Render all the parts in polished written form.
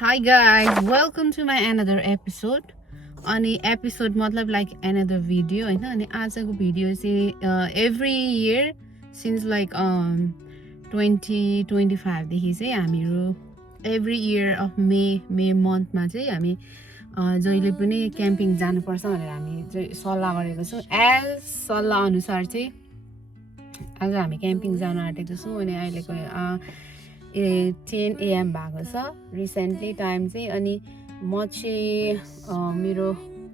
Hi guys, welcome to my another episode. अनि episode मतलब like another video होइन अनि आजको भिडियो चाहिँ एभ्री इयर सिन्स लाइक 2025देखि चाहिँ हामीहरू एभ्री इयर अफ मे मन्थमा चाहिँ हामी जहिले पनि क्याम्पिङ जानुपर्छ भनेर हामी चाहिँ सल्लाह गरेको छौँ। एज सल्लाह अनुसार चाहिँ आज हामी क्याम्पिङ जान आँटेको छौँ अनि अहिलेको 10 AM भएको छ रिसेन्टली टाइम चाहिँ। अनि म चाहिँ मेरो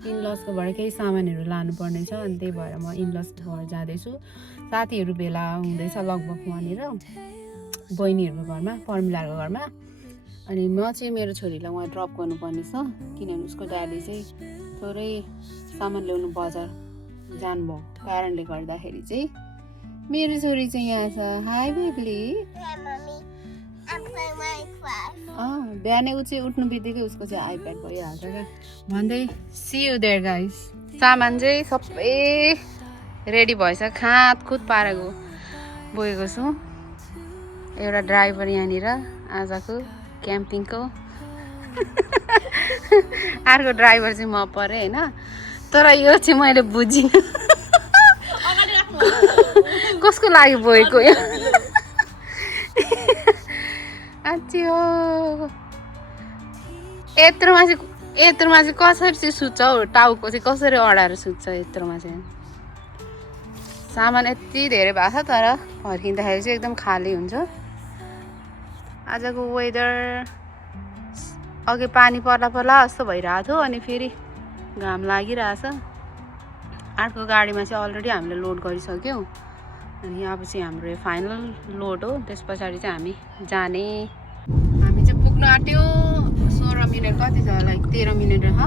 इनलसकोबाट केही सामानहरू लानुपर्ने छ अनि त्यही भएर म इनलसकोबाट जाँदैछु। साथीहरू भेला हुँदैछ लगभग वहाँनिर बहिनीहरूको घरमा पर्मिलाको घरमा। अनि म चाहिँ मेरो छोरीलाई उहाँ ड्रप गर्नुपर्ने छ किनभने उसको ड्याडी चाहिँ थोरै सामान ल्याउनु बजार जानुभयो कारणले गर्दाखेरि चाहिँ मेरो छोरी चाहिँ यहाँ छ। High Beverly. बिहानै ऊ चाहिँ उठ्नु बित्तिकै उसको चाहिँ आइप्याड भइहाल्छ क्या भन्दै सी यु देयर गाइस। सामान चाहिँ सबै रेडी भएछ, खाँतखुत पारेको बोकेको छु। एउटा ड्राइभर यहाँनिर आजको क्याम्पिङको अर्को ड्राइभर चाहिँ म परेँ होइन। तर यो चाहिँ मैले बुझिनँ कसको लागि बोकेको हो। यत्रोमा चाहिँ कसरी चाहिँ सुत्छ हौ, टाउको चाहिँ कसरी अडाएर सुत्छ यत्रोमा चाहिँ। सामान यति धेरै भएको छ तर फर्किँदाखेरि चाहिँ एकदम खाली हुन्छ। आजको वेदर अघि पानी पर्ला पर्ला जस्तो भइरहेको थियो अनि फेरि घाम लागिरहेछ। अर्को गाडीमा चाहिँ अलरेडी हामीले लोड गरिसक्यौँ अनि अब चाहिँ हाम्रो यो फाइनल लोड हो। त्यस पछाडि चाहिँ हामी जाने। हामी चाहिँ पुग्न आँट्यो। 16 मिनट कति छ लाइक 13 मिनट रह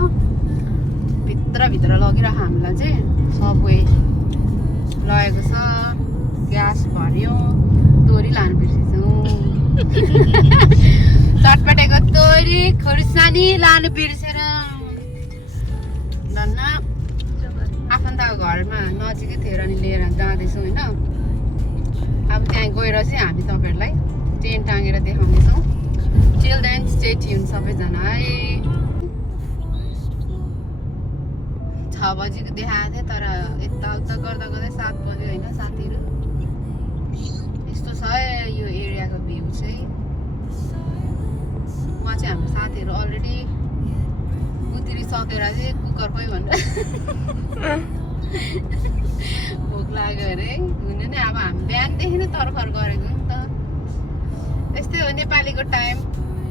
भित्र लगिरह हामीलाई चाहिँ सबवे लगेको छ। ग्यास भर्यो, तोरी लानु बिर्सेछौँ चटपटेको तोरी खुर्सानी लानु बिर्सेर धन्न आफन्तको घरमा नजिकै थियो अनि लिएर जाँदैछौँ होइन। अब त्यहाँ गएर चाहिँ हामी तपाईँहरूलाई टेन्ट टाँगेर देखाउनेछौँ। टिल देन स्टे ट्युन सबैजना है। 6 बजीको देखाएको थियो तर यताउता गर्दा गर्दै 7 बज्यो होइन साथीहरू। यस्तो छ यो एरियाको भ्यू चाहिँ। उहाँ चाहिँ हाम्रो साथीहरू अलरेडी उत्रिसकेर चाहिँ कुकर कोही भनेर भोक लाग्यो अरे हुनु नि। अब हामी बिहानदेखि नै तर्खर गरेको नि त। यस्तै हो नेपालीको time.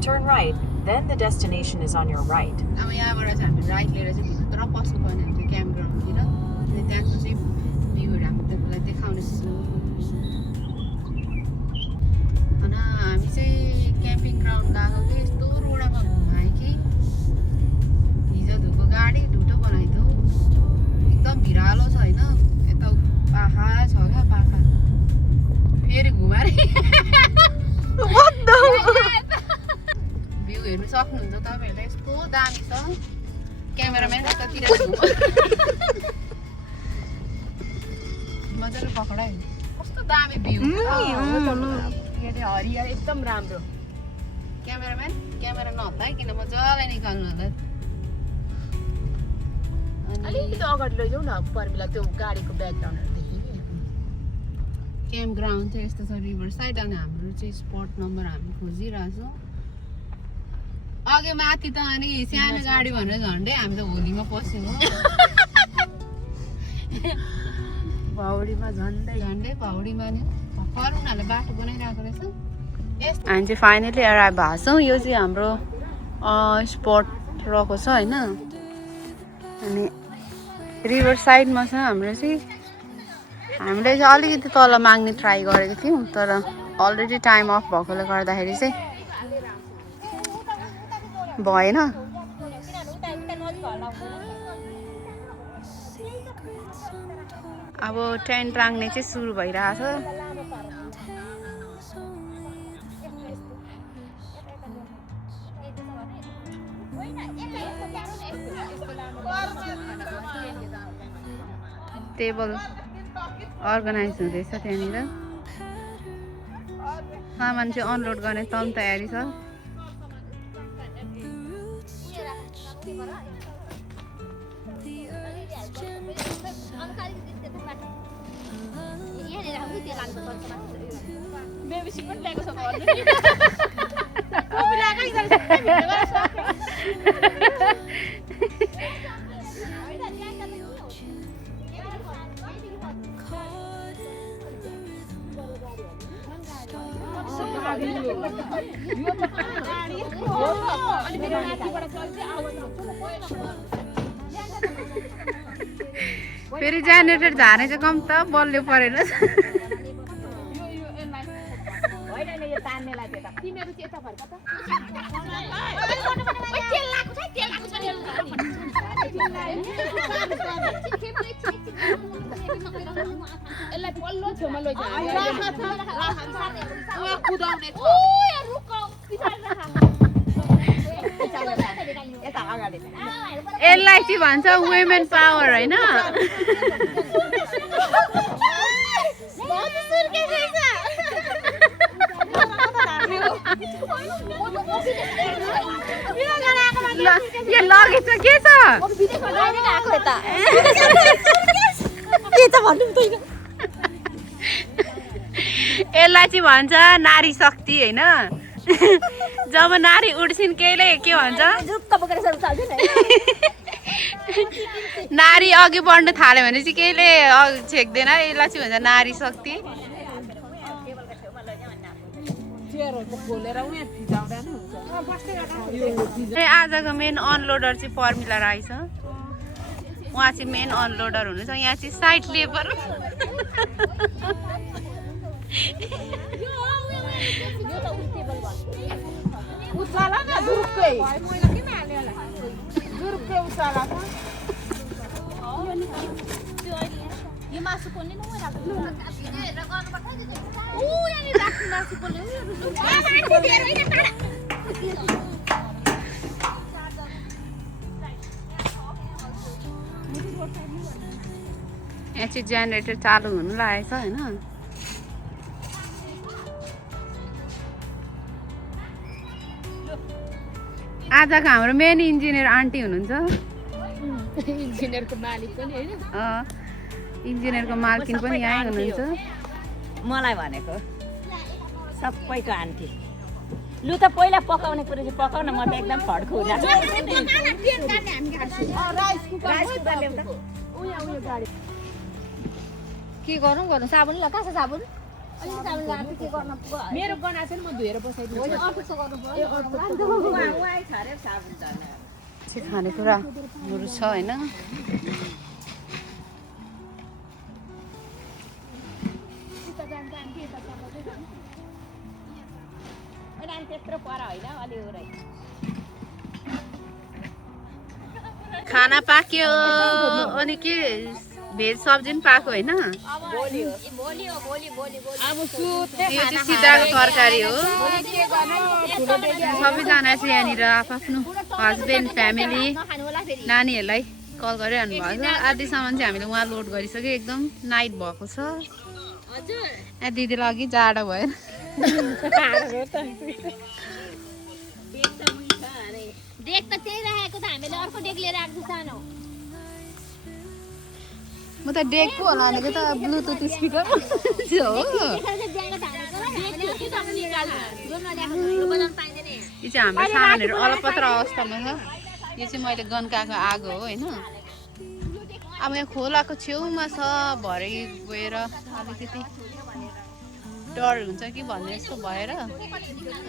Turn right, then the destination is on your right. अब यहाँबाट चाहिँ हामी राइट लिएर चाहिँ भित्र पस्नुपर्ने हुन्छ क्याम्प ग्राउन्डतिर। अनि त्यहाँको चाहिँ भ्यूहरू हामी तपाईँलाई देखाउनेछु। अनि हामी चाहिँ क्याम्पिङ ग्राउन्ड गएको कि यस्तो रोडमा घुमायो कि हिजो धुएको गाडी ढुटो बनाइदियो। एकदम भिरालो छ होइन। यता पाखा छ क्या पाखा फेरि घुमाएर भ्यू हेर्नु सक्नुहुन्छ तपाईँहरूले। यस्तो दामी छ। क्यामेराम्यान यतातिर मजाले पक्रायो। कस्तो दामी भ्यू हरिया एकदम राम्रो। क्यामेराम्यान क्यामेरा नहताइकन मजाले निकाल्नु होला। अलिकति अगाडि लैजाउँ न पर्मिला त्यो गाडीको ब्याकग्राउन्डहरूदेखि। क्याम्प ग्राउन्ड चाहिँ यस्तो छ रिभर साइड। अनि हाम्रो चाहिँ स्पट नम्बर हामी खोजिरहेछौँ। अघि माथि त अनि सानो गाडी भनेर झन्डै हामी त होलीमा पस्यौँ। भौडीमा झन्डै पौडीमा नि भर्खर उनीहरूले बाटो बनाइरहेको रहेछ। हामी चाहिँ फाइनली अराइभ भएको छौँ। यो चाहिँ हाम्रो स्पट रहेको छ होइन। अनि रिभर साइडमा छ हाम्रो चाहिँ। हामीले चाहिँ अलिकति तल माग्ने ट्राई गरेको थियौँ तर अलरेडी टाइम अफ भएकोले गर्दाखेरि चाहिँ भएन। अब टेन्ट टाँग्ने चाहिँ सुरु भइरहेछ। टेबल अर्गनाइज हुँदैछ त्यहाँनिर। सामान चाहिँ अनलोड गर्ने तयारी छ। फेरि जेनेरेटर झाने चाहिँ कम त बल्यो परेन यसलाई चाहिँ भन्छ वुमेन पावर होइन यो लगेछ के छ यसलाई चाहिँ भन्छ नारी शक्ति होइन जब नारी उठ्छिन् केहीले के भन्छ नारी अघि बढ्न थाल्यो भने चाहिँ केहीले छेक्दैन यसलाई चाहिँ भन्छ नारी शक्ति आजको मेन अनलोडर चाहिँ पर्मिला राई छ उहाँ चाहिँ मेन अनलोडर हुनुहुन्छ यहाँ चाहिँ साइड लेबर यहाँ चाहिँ जेनेरेटर चालु हुनु लागेको छ होइन आजको हाम्रो मेन इन्जिनियर आन्टी हुनुहुन्छ इन्जिनियरको मालिक पनि हैन इन्जिनियरको मालकिन पनि यहीँ हुनुहुन्छ मलाई भनेको सबैको आन्टी लु त पहिला पकाउने कुरो चाहिँ पकाउन म त एकदम फड्को हुँदा के गरौँ गर्नु साबुन ल कहाँ छ साबुन मेरो गना चाहिँ म धोएर बसाइदिन्छु खानेकुराहरू छ होइन त्यत्रो पर होइन अलि उरै खाना पाक्यो अनि के भेज सब्जी पनि पाएको होइन यो चाहिँ सिधाको तरकारी हो सबैजना चाहिँ यहाँनिर आफ्नो हस्बेन्ड फ्यामिली नानीहरूलाई कल गरिरहनु भएको छ आधीसम्म चाहिँ हामीले उहाँ लोड गरिसक्यो एकदम नाइट भएको छ यहाँ दिदीलाई अघि जाडो भयो देख त त्यही राखेको त हामीले अर्को डेक लिएर आएको सानो म त डेकको होला भनेको त ब्लुटुथ स्पिकर हो यो चाहिँ हाम्रो सामानहरू अलपत्र अवस्थामा छ यो चाहिँ मैले गन्काको आगो हो होइन अब यहाँ खोलाको छेउमा छ भरे गएर अलिकति डर हुन्छ कि भन्ने जस्तो भएर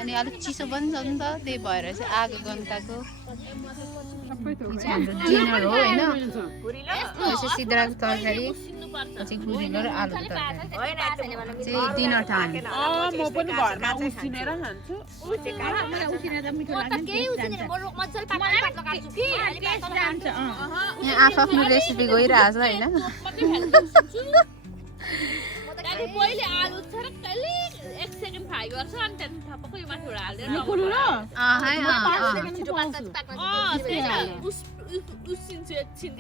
अनि अलिक चिसो पनि छ नि त त्यही भएर चाहिँ आगो गन्काको हाम्रो डिनर हो होइन सिद्राको तरकारी चाहिँ गुलिलो र आलुको तरकारी चाहिँ डिनर टाइम यहाँ आफ्नो रेसिपी गइरहेछ होइन पहिले आलु छरक्कले 1 सेकेन्ड फ्राई गर्छ अनि त्यहाँदेखि थपक्क यो माथिबाट हाल्दै उसिन्छ एकछिन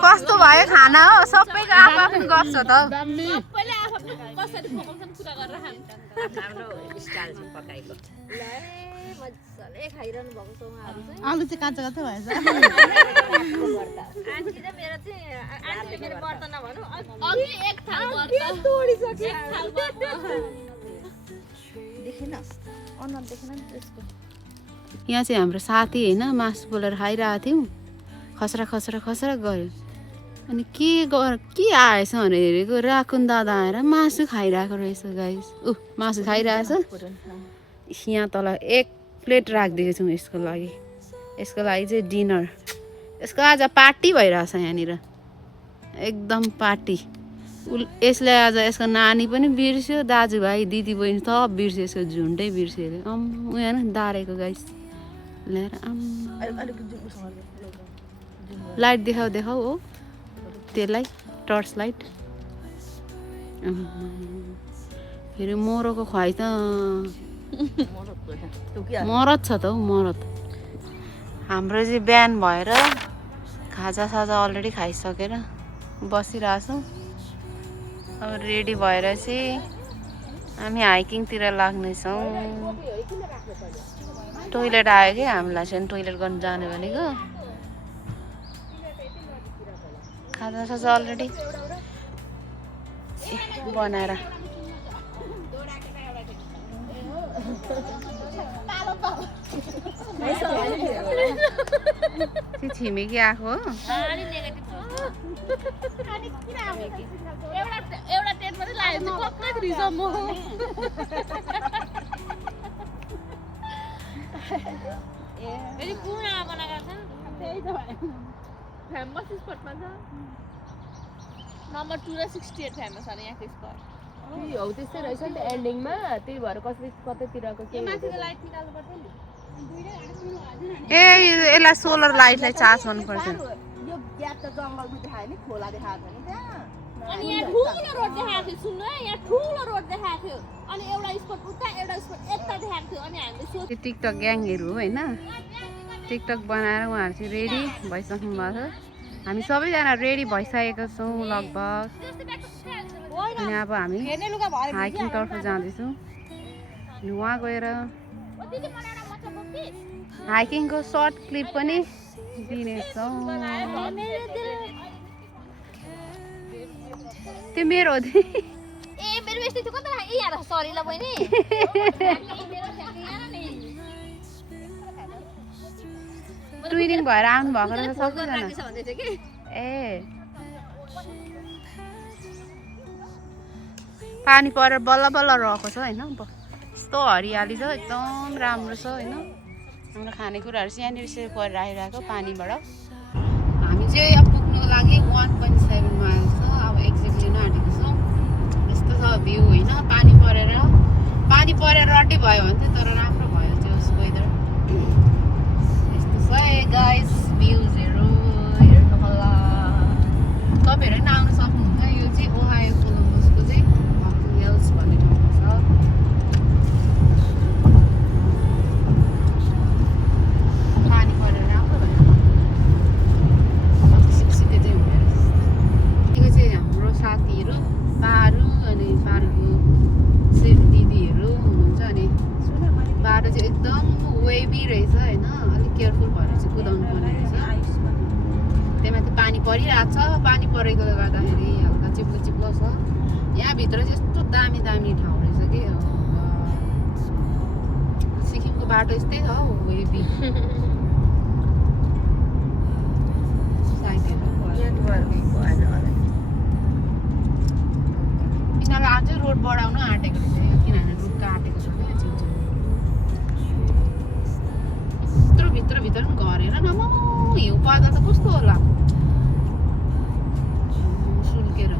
कस्तो भयो खाना हो सबैको आफ्नो गफ छ त कसरी पकाउँछन् कुरा गरेर खान्छ हाम्रो स्टाइल चाहिँ पकाएको मजाले खाइरहनु भएको छ उहाँहरू चाहिँ आलु चाहिँ काँचो काँचो भएछ आन्टी र मेरो चाहिँ आन्टी मेरो व्रत नभनौँ अघि एक थाल गर्छ तोडिसक्यो एक थाल गर्छ देखेन अनुहार देखेन नि त्यसको यहाँ चाहिँ हाम्रो साथी होइन मासु पोलेर खाइरहेको थियौँ खसरा खसरा खसरा गयो अनि के आएछ भनेर हेरेको राकुन दादा आएर मासु खाइरहेको रहेछ गाइस मासु खाइरहेछ यहाँ तल एक प्लेट राखिदिएको छौँ यसको लागि चाहिँ डिनर यसको आज पार्टी भइरहेछ यहाँनिर एकदम पार्टी यसले आज यसको नानी पनि बिर्स्यो दाजुभाइ दिदीबहिनी सब बिर्स्यो यसको झुन्डै बिर्स्यो अरे यहाँ न दारेको गाइस ल्याएर लाइट देखाऊ हो त्यसलाई टर्च लाइट फेरि मोरोको खुवाइ त मरद छ त हौ मरद हाम्रो चाहिँ बिहान भएर खाजासाजा अलरेडी खाइसकेर बसिरहेछौँ अब रेडी भएर चाहिँ हामी हाइकिङतिर लाग्नेछौँ टोइलेट आयो कि हामीलाई चाहिँ टोइलेट गर्नु जाने भनेको खाजासाजा अलरेडी बनाएर छिमेकी आएको हो एउटा टेन्ट मात्रै लागेको छ कक्कै रिजम हो फेरि पुरा बनाएको छ त्यही त फेमस स्पटमा छ नम्बर 2 र 68 फेमस अरे यहाँको स्पट हौ त्यस्तै रहेछ नि त एन्डिङमा त्यही भएर कतैतिरको के माथिको लाइट निकाल्नु पर्छ नि ए यसलाई सोलर लाइटलाई चार्ज गर्नुपर्छ यो ग्याप त जङ्गलमा देखायो नि खोला देखाएको छ नि त्यहाँ अनि यहाँ ठुलो रोड देखाएको थियो सुन्नु है यहाँ ठुलो रोड देखाएको थियो अनि एउटा स्पट उता एउटा स्पट यता देखाएको थियो अनि हामीले सोच टिकटक ग्याङहरू हो होइन टिकटक बनाएर उहाँहरू चाहिँ रेडी भइसक्नु भएको छ हामी सबैजना रेडी भइसकेको छौँ लगभग अनि अब हामी हाइकिङतर्फ जाँदैछौँ अनि उहाँ गएर हाइकिङको सर्ट क्लिप पनि दिनेछौँ त्यो मेरो हो ए मेरो यस्तै थियो कता ए यार सरी ल बहिनी ट्विनिङ भएर आउनु भएको रहेछ सबैजना ए पानी परेर बल्ल बल्ल रहेको छ होइन यस्तो हरियाली छ एकदम राम्रो छ होइन हाम्रो खानेकुराहरू चाहिँ यहाँनिर सेभ गरेर आइरहेको पानीबाट हामी चाहिँ अब पुग्नुको लागि 1.7 माइल छ अब एक्जिट लिन आँटेको छौँ यस्तो छ भ्यू होइन पानी परेर रड्डी भयो भने चाहिँ तर राम्रो भयो त्यो वेदर यस्तो छ गाइस भ्युजहरू हेर्नु होला तपाईँहरू पनि आउनु सक्नुहुन्छ यो चाहिँ ओहायो कोलम्बसको चाहिँ हिल्स भन्ने ठाउँमा छ पानी परेर राम्रो भयो सिक्सिक्कै चाहिँ हुँदो रहेछ यो चाहिँ हाम्रो साथीहरू पारू अनि पारूको दिदीहरू हुनुहुन्छ अनि बाटो चाहिँ एकदम वेभी रहेछ होइन अलिक केयरफुल भएर चाहिँ कुदाउनु पर्ने रहेछ त्यही माथि पानी परिरहेको छ पानी परेकोले गर्दाखेरि हल्का चिप्लो चिप्लो छ यहाँभित्र चाहिँ यस्तो दामी दामी ठाउँ रहेछ कि सिक्किमको बाटो यस्तै छ हौ वेभी यिनीहरूलाई अझै रोड बढाउन आँटेको रहेछ किनभने रोड काटेको छ क्या छेउछेउ यत्रो भित्र पनि घर हेर न म हिउँ पर्दा त कस्तो होला सुल्केर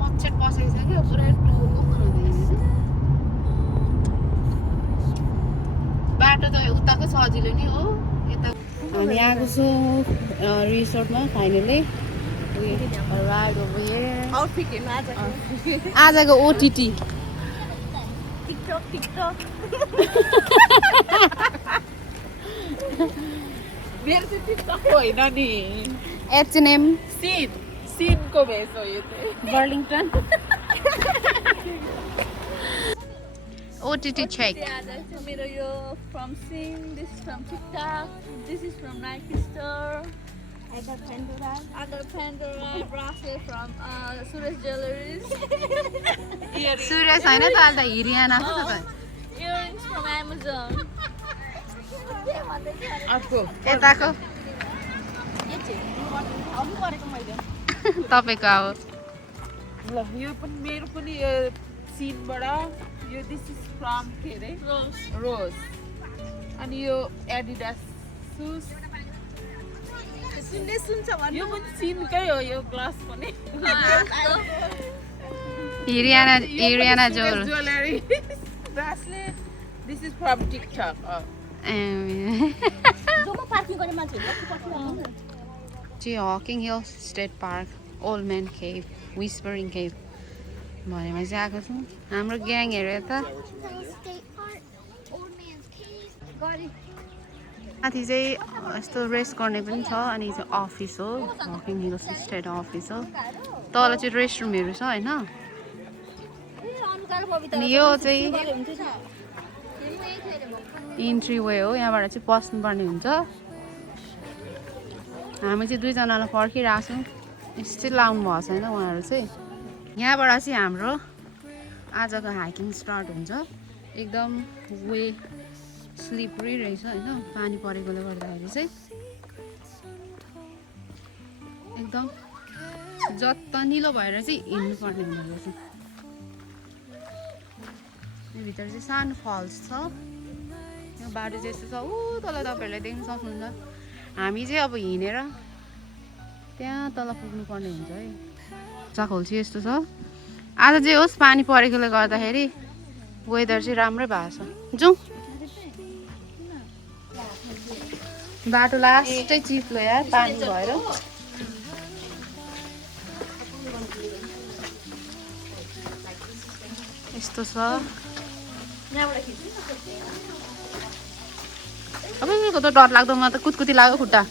मच्छर पसेको छ क्या पुरा बाटो त उताको सजिलो नि हो यता हामी आएको छौँ रिसोर्टमा फाइनली आजको ओटिटी टिकटक होइन नि H&M सिनको भेष हो यो चाहिँ बर्लिङटन OTT check. मेरो यो from Sin, this is from TikTok, this is from Nike store. Agar Pandora bracelet from Suresh Jewelries. Suresh हैन त अहिले त हिरियाना छ त Earrings from Amazon. अर्को यताको तपाईको अब ल यो पनि मेरो पनि यो सिनबाट यो दिस इज फ्रम के अरे रोज अनि यो एडिडास सुज सुन्ने सुन्छ भन्नु यो पनि सिनकै हो यो ग्लास पनि हिरियाना जोल jewellery bracelet this is from TikTok Hocking Hills State Park old man cave whispering cave भनेमा चाहिँ आएको छौँ हाम्रो ग्याङहरू यता माथि चाहिँ यस्तो रेस्ट गर्ने पनि छ अनि चाहिँ अफिस हो हकिङ हिल स्टेट अफिस हो तल चाहिँ रेस्टरुमहरू छ होइन अनि यो चाहिँ इन्ट्री वे हो यहाँबाट चाहिँ पस्नुपर्ने हुन्छ हामी चाहिँ दुईजनालाई पर्खिरहेको छौँ स्टिल लाउनु भएको छैन उहाँहरू चाहिँ यहाँबाट चाहिँ हाम्रो आजको हाइकिङ स्टार्ट हुन्छ एकदम वे स्लिपरी रहेछ होइन पानी परेकोले गर्दाखेरि चाहिँ एकदम जत्तनिलो भएर चाहिँ हिँड्नुपर्ने हुँदो रहेछ भित्र चाहिँ सानो फल्स छ यो बाटो चाहिँ यस्तो छ ऊ तल तपाईँहरूले देख्न सक्नुहुन्छ हामी चाहिँ अब हिँडेर त्यहाँ तल पुग्नुपर्ने हुन्छ है चाखोल्ची यस्तो छ आज चाहिँ होस् पानी परेकोले गर्दाखेरि वेदर चाहिँ राम्रै भएको छ जाउँ बाटो लास्टै चिप्लो यार पानी भएर यस्तो छ अब मेरो त डर लाग्दो म त कुदकुदी लाग्यो खुट्टा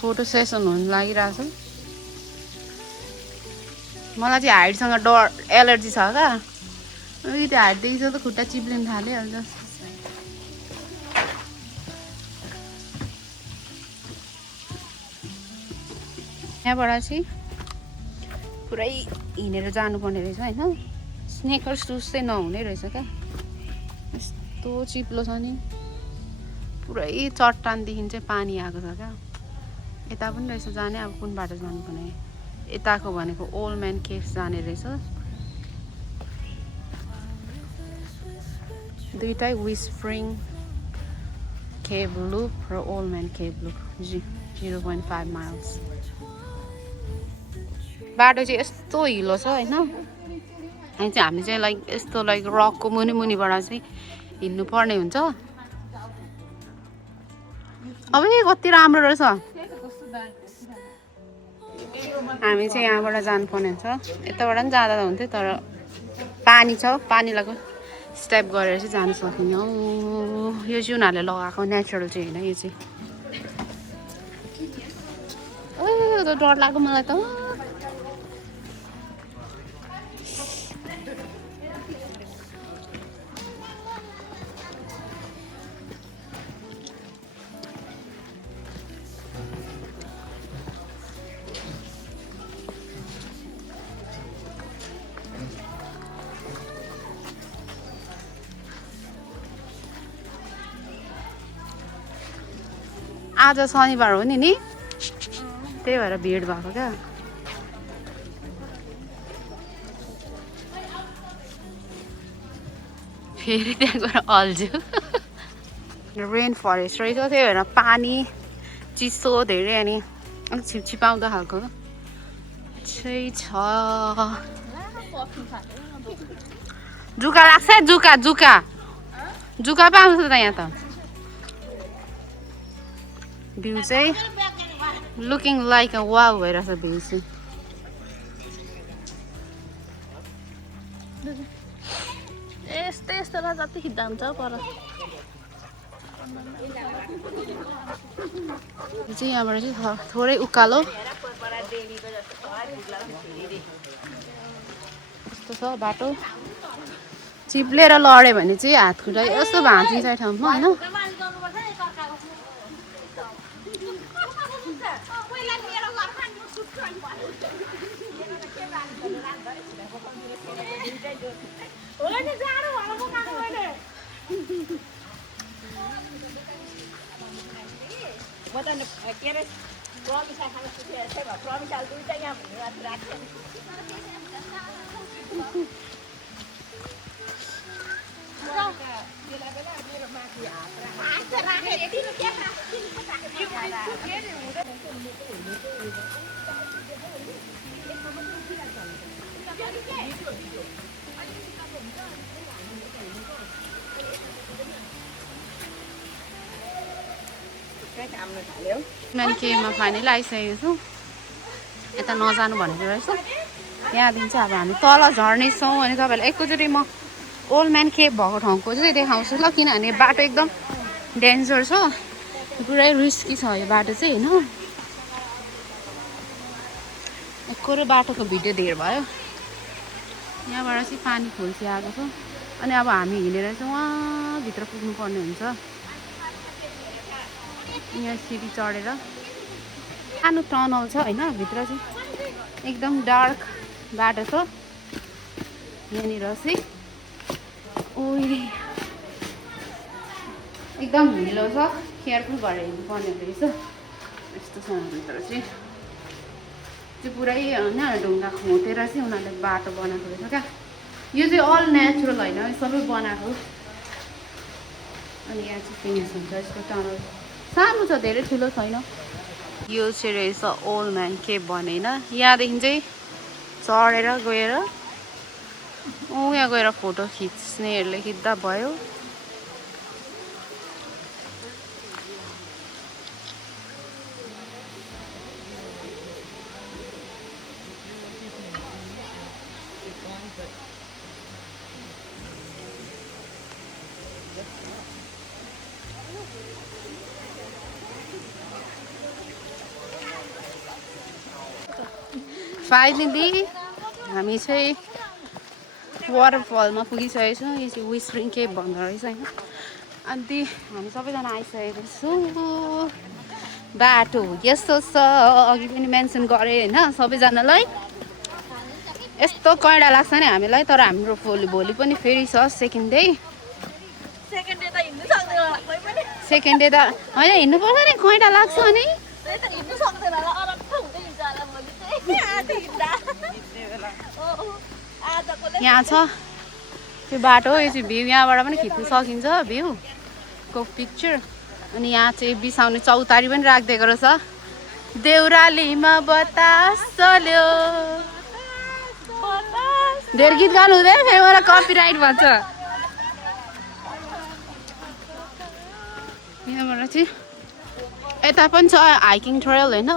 फोटो सेसन हुन लागिरहेको छ मलाई चाहिँ हाइटसँग डर एलर्जी छ क्या त्यो हाइटदेखि चाहिँ त खुट्टा चिप्लिन थालिहाल्छ यहाँबाट चाहिँ पुरै हिँडेर जानुपर्ने रहेछ होइन स्नेकर सुज चाहिँ नहुने रहेछ क्या यस्तो चिप्लो छ नि पुरै चट्टानदेखि चाहिँ पानी आएको छ क्या यता पनि रहेछ जाने अब कुन बाटो जानुपर्ने यताको भनेको ओल्ड म्यान केभ जाने रहेछ दुईटै विस्परिङ केभ लुप र old man cave loop 0.5 miles बाटो चाहिँ यस्तो हिलो छ होइन अनि चाहिँ हामी चाहिँ लाइक यस्तो लाइक रकको मुनि मुनिबाट चाहिँ हिँड्नु पर्ने हुन्छ अब कति राम्रो रहेछ हामी चाहिँ यहाँबाट जानुपर्ने हुन्छ यताबाट पनि जाँदा त हुन्थ्यो तर पानी छ पानीलाई स्टेप गरेर चाहिँ जानु सकिन्न यो चाहिँ उनीहरूले लगाएको नेचुरल चाहिँ होइन यो चाहिँ डर लाग्यो मलाई त आज शनिबार हो नि त्यही भएर भिड भएको क्या फेरि त्यहाँ गएर अल्झ्यो रेन फरेस्ट रहेछ त्यही भएर पानी चिसो धेरै अनि अलिक छिपछिपाउँदो खालको चाहिँ छ जुका लाग्छ जुका जुका जुका पो आउँछ त यहाँ त भ्यू चाहिँ लुकिङ लाइक अ वाउ भइरहेछ भ्यू चाहिँ यस्तै यस्तोलाई जति खिच्दा हुन्छ पर चाहिँ यहाँबाट चाहिँ थोरै उकालो यस्तो छ बाटो चिप्लेर लड्यो भने चाहिँ हात खुट्टा यस्तो भाँचिन्छ ठाउँमा होइन के अरे प्रमिसा खान सुतेको थिएँ प्रमिसाल दुईटा यहाँ राख्छ केमा फाइनली आइसकेको छु यता नजानु भनेको रहेछ यहाँदेखि चाहिँ अब हामी तल झर्नेछौँ अनि तपाईँहरूलाई एकैचोटि म ओल्ड म्यान केभ भएको ठाउँको चाहिँ देखाउँछु ल किनभने बाटो एकदम डेन्जर छ पुरै रिस्की छ यो बाटो चाहिँ होइन एकरो बाटोको भिडियो धेर भयो यहाँबाट चाहिँ पानी खोल्सी आएको छ अनि अब हामी हिँडेर चाहिँ उहाँभित्र पुग्नु पर्ने हुन्छ यहाँ सिडी चढेर सानो टनल छ होइन भित्र चाहिँ एकदम डार्क बाटो छ यहाँनिर चाहिँ ओइ एकदम हिलो छ केयरफुल भएर हिँड्नु पर्ने रहेछ यस्तो छ भित्र चाहिँ पुरै होइन ढुङ्गा खोटेर चाहिँ उनीहरूले बाटो बनाएको रहेछ क्या यो चाहिँ अल नेचुरल होइन सबै बनाएको अनि यहाँ चाहिँ फिनिस हुन्छ यसको टनल सानो छ धेरै ठुलो छैन यो चाहिँ रहेछ ओल्ड म्यान केभ भने होइन यहाँदेखि चाहिँ चढेर गएर यहाँ गएर फोटो खिच्नेहरूले खिच्दा भयो फाइनली हामी चाहिँ वाटरफलमा पुगिसकेको छौँ यो चाहिँ विस्प्रिङ केभ भन्दो रहेछ होइन अनि हामी सबैजना आइसकेको छौँ बाटो यस्तो छ अघि पनि मेन्सन गरेँ होइन सबैजनालाई यस्तो कैडा लाग्छ नि हामीलाई तर हाम्रो भोलि पनि फेरि छ सेकेन्ड डे त होइन हिँड्नुपर्छ नि कैडा लाग्छ नि यहाँ छ त्यो बाटो यो चाहिँ भ्यू यहाँबाट पनि खिच्नु सकिन्छ भ्यूको पिक्चर अनि यहाँ चाहिँ बिसाउने चौतारी पनि राखिदिएको रहेछ देउरालीमा बतास चल्यो धेर गीत गानु हुँदैन फेरि मलाई कपिराइट भन्छ यहाँबाट चाहिँ यता पनि छ हाइकिङ ट्रेल होइन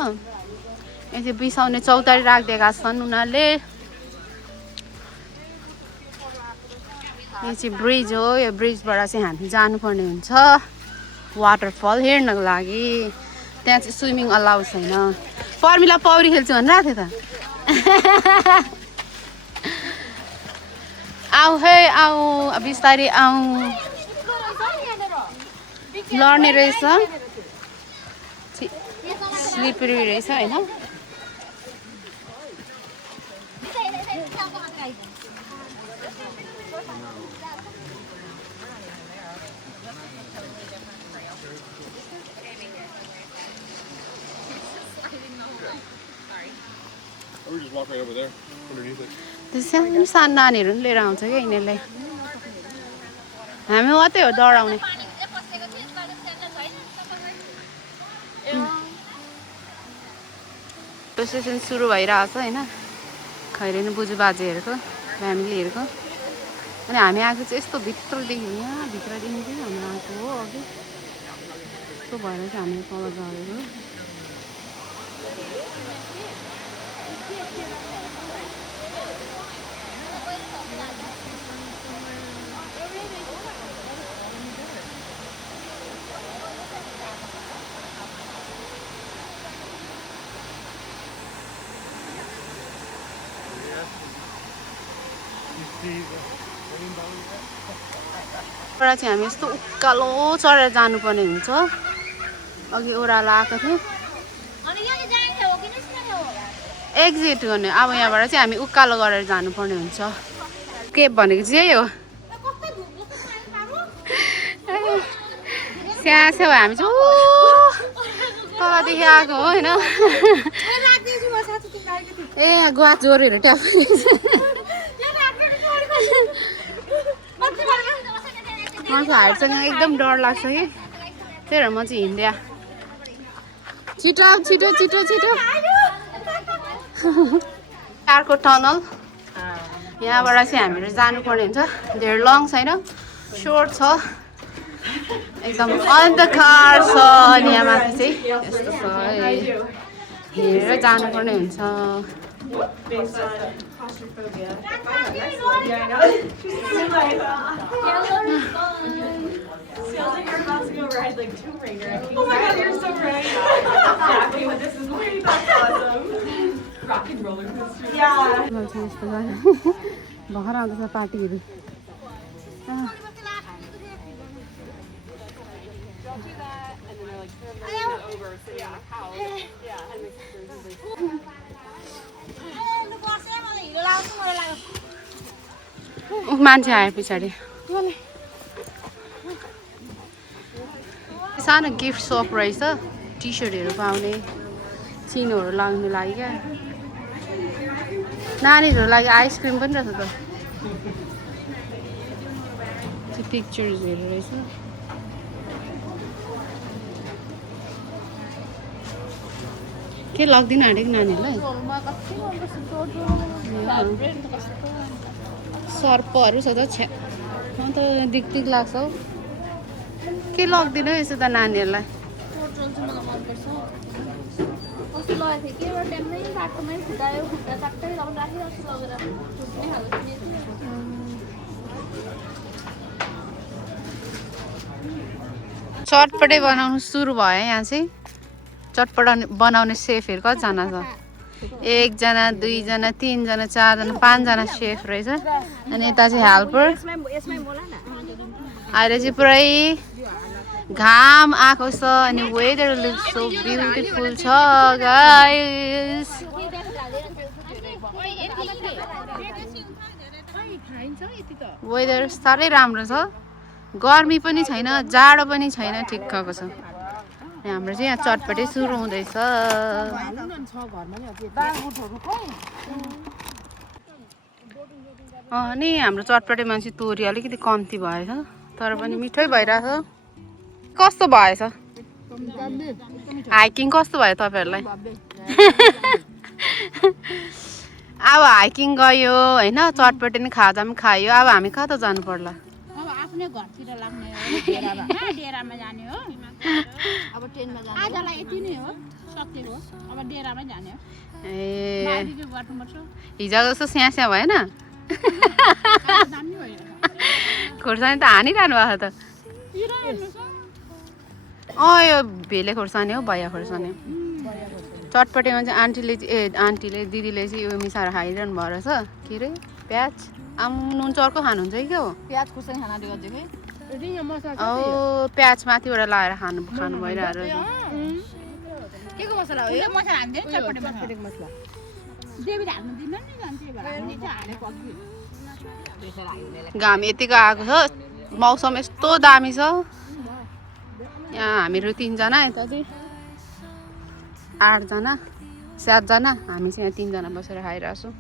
यहाँ चाहिँ बिसाउने चौतारी राखिदिएका छन् उनीहरूले यो चाहिँ ब्रिज हो यो ब्रिजबाट चाहिँ हामी जानुपर्ने हुन्छ वाटरफल हेर्नको लागि त्यहाँ चाहिँ स्विमिङ अलाउ छैन पर्मिला पौडी खेल्छु भनेर आएको थियो त आऊ है आऊ बिस्तारै आऊ लड्ने रहेछ स्लिपरी रहेछ होइन Or we just walk right over there, underneath it. त्यो सानो सानो नानीहरू पनि लिएर आउँछ क्या यिनीहरूले हामी मात्रै हो डराउने सेसन सुरु भइरहेको छ होइन खैरेनी बोजूबाजेहरूको फ्यामिलीहरूको अनि हामी आएको चाहिँ यस्तो भित्रदेखि यहाँ भित्रदेखि चाहिँ हामी आएको हो अघि यस्तो भएर चाहिँ हामी तल झरेको एउटा चाहिँ हामी यस्तो उकालो चढेर जानुपर्ने हुन्छ अघि ओह्रालो आएको थियो एक्जिट गर्ने अब यहाँबाट चाहिँ हामी उकालो गरेर जानुपर्ने हुन्छ केप भनेको चाहिँ यही हो स्याहार हामी चाहिँ तलदेखि आएको हो होइन ए गुवा जोरहरू ट्याप मलाई चाहिँ हाइटसँग एकदम डर लाग्छ कि त्यही भएर म चाहिँ हिँड्दिया छिटो छिटो छिटो छिटो कारको टनल यहाँबाट चाहिँ हामीहरू जानुपर्ने हुन्छ धेरै लङ छैन सोर्ट छ एकदम अन्धकार छ अनि यहाँ माथि चाहिँ यस्तो छ हेरेर जानुपर्ने हुन्छ भर्खर आउँदैछ पार्टीहरू मान्छे आयो पछाडि सानो गिफ्ट सप रहेछ टी सर्टहरू पाउने चिनोहरू लाग्नु लागि क्या नानीहरू लागि आइसक्रिम पनि रहेछ त पिक्चर्सहरू रहेछ के लग्दिन आँटेको नानीहरूलाई सर्पहरू छ त छ्या म त दिक लाग्छ हौ के लग्दिन हौ यसो त नानीहरूलाई चटपटे बनाउनु सुरु भयो यहाँ चाहिँ चटपट बनाउने सेफहरू कतिजना छ 1 जना 2 जना 3 जना 4 जना 5 जना सेफ रहेछ अनि यता चाहिँ हेल्पर अहिले चाहिँ पुरै घाम आएको छ अनि वेदर लुक्स सो ब्युटिफुल छ गाइस वेदर साह्रै राम्रो छ गर्मी पनि छैन जाडो पनि छैन ठिक्कको छ हाम्रो चाहिँ यहाँ चटपटे सुरु हुँदैछ अनि हाम्रो चटपटे मान्छे तोरी अलिकति कम्ती भएछ तर पनि मिठै भइरहेछ कस्तो भएछ हाइकिङ कस्तो भयो तपाईँहरूलाई अब हाइकिङ गयो होइन चटपटे नि खाजा पनि खायो अब हामी कहाँ त जानु पर्ला घरतिर लाग्ने डेरामा जाने हो अब ट्रेनमा जाने आजलाई यति नै हो सकेको अब डेरामै जाने हो ए हिजो जस्तो स्यास्या भएन खोर्सानी त हानिरहनु भएको त यो भेले खोर्सानी हो भैया खोर्सानी चटपटेमा चाहिँ आन्टीले दिदीले चाहिँ यो मिसाएर खाइरहनु भयो रहेछ के अरे प्याज नुन चर्को खानुहुन्छ कि हो प्याज खुर्सानी खाना दिएको प्याज माथिबाट लगाएर खानु भइरहेको के को मसला हो यो मसला हाल्दैन चटपटे मसला देवीले हाल्नु दिन्न नि जान्थे घाम यतिको आएको छ मौसम यस्तो दामी छ यहाँ हामीहरू 3 जना यता चाहिँ 8 जना 7 जना हामी चाहिँ यहाँ 3 जना बसेर खाइरहेको छौँ